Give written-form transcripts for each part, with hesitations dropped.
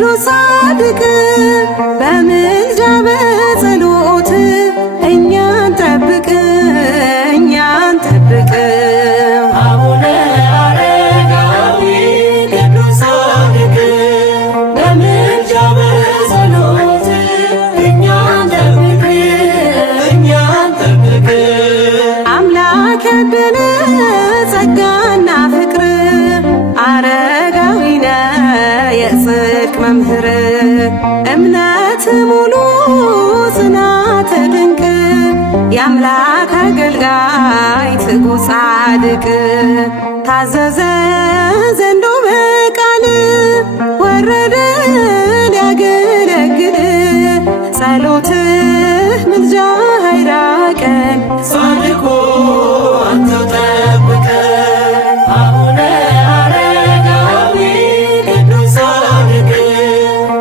ቅዱስ ጻድቅ በምልጃ በጸሎት እኛን ጠብቅ እኛን ጠብቅ። አቡነ አረጋዊ ቅዱስ ጻድቅ በምልጃ በጸሎት እኛን ጠብቅ እኛን ጠብቅ። አምላክ ያደለ ጸጋና ፍቅር አረጋዊ ነህ የጽድቅ መምህር። እምነት ሙሉ ጽናት ድንቅ የአምላክ አገልጋይ ትጉህ ጻድቅ። ታዘዘ ዘንዶ በቃል ወረደ ሊያገለግል ጸሎትህ ምልጃህ አይራቀን ጻድቁ አንተው ጠብቀን። አቡነ አረጋዊ ቅዱስ ጻድቅ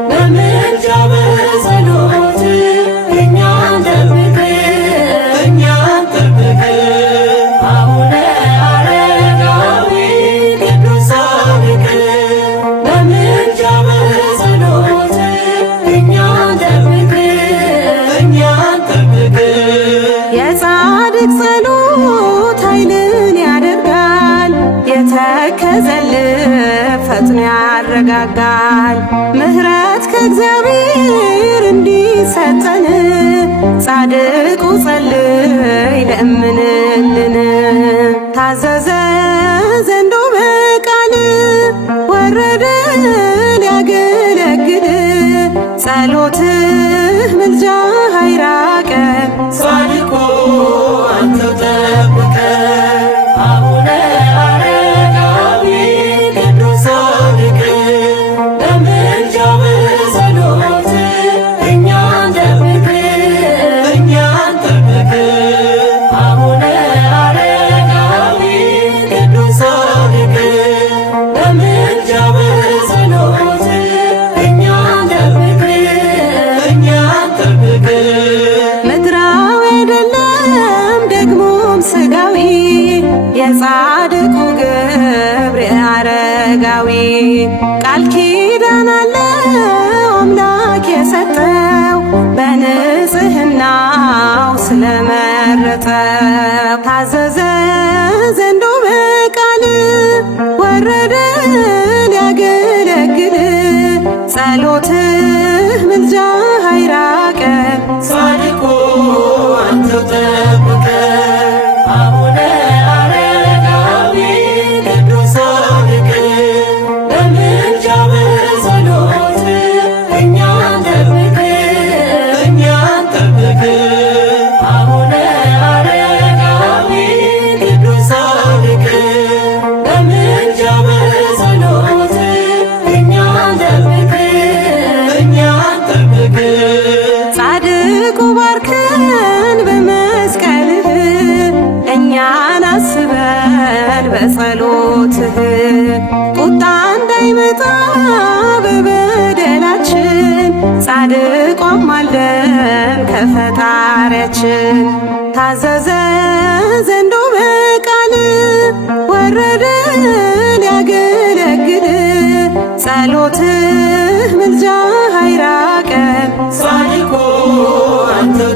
በምልጃ በጸሎት እኛን ጠብቅ እኛን ጠብቅ። አቡነ አረጋዊ ቅዱስ ጻድቅ በምልጃ በጸሎት እኛን ጠብቅ እኛን ጠብቅ። የጻድቅ ጸሎት ኃይልን ያደርጋል የተከዘልህ ፈጥኖ ያረጋጋል። ምሕረት ከእግዚአብሔር እንዲሰጠን ጻድቁ ጸልይ ለምንልን። ታዘዘ ዘንዶ በቃል ወረደ ሊያገለግል ጸሎትህ ምልጃህ አይራቀን ጻድቁ አንተው ጠብቀን። አቡነ አረጋዊ ቅዱስ ጻድቅ በምልጃ በጸሎት እኛን ጠብቅ እኛን ጠብቅ። አቡነ አረጋዊ ቅዱስ ጻድቅ በምልጃ በጸሎት እኛን ጠብቅ እኛን ጠብቅ። ምድራዊ አይደለም ደግሞም ሥጋዊ የጻድቁ ግብር አረጋዊ ቃል ኪዳን አለው አምላክ የሰጠው በንጽሕናው ስለመረጠው። ታዘዘ ዘንዶ በቃል ወረደ ሊያገለግል ጸሎትህ ምልጃህ አይራቀን ጻድቁ አንተው ጠብቀን። አቡነ አረጋዊ ቅዱስ ጻድቅ በምልጃ በጸሎት እኛን ጠብቅ እኛን ጠብቅ። አቡነ አረጋዊ ቅዱስ ጻድቅ በምልጃ በጸሎት እኛን ጠብቅ እኛን ጠብቅ። ጻድቁ ባርከን በመስቀልህ እኛን አስበን በጸሎትህ ቁጣ እንዳይመጣ በበደላችን ጻድቁ አማልደን ከፈጣሪያችን። ታዘዘ ዘንዶ በቃል ወረደ ሊያገለግል ጸሎትህ ምልጃህ አይራቀን ጻድቁ አንተው